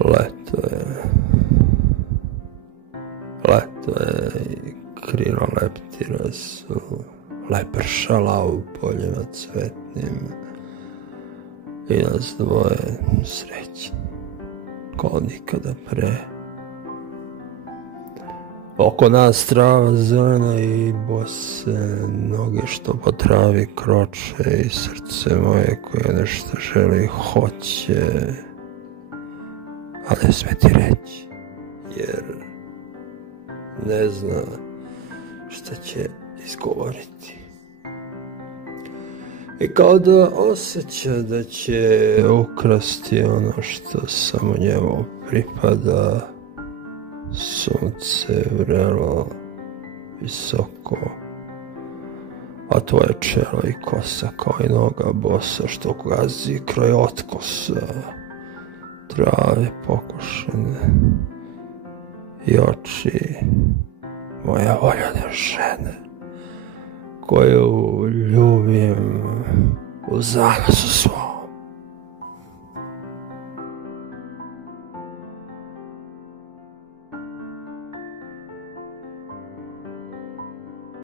Leto je i krilo leptira su lepršala u poljima cvetnim i nas dvoje srećni ko nikada pre. Oko nas trava zelena i bose noge što po travi kroče i srce moje koje nešto želi, hoće, a ne sme ti reći, jer ne zna šta će izgovoriti. I kao da osjeća da će ukrasti ono što samo njemu pripada. Sunce vrelo visoko, a tvoje čelo i kosa kao i noga bosa što gazi kraj otkosa trave pokošene i oči moje voljene žene koju ljubim u zanosu svom.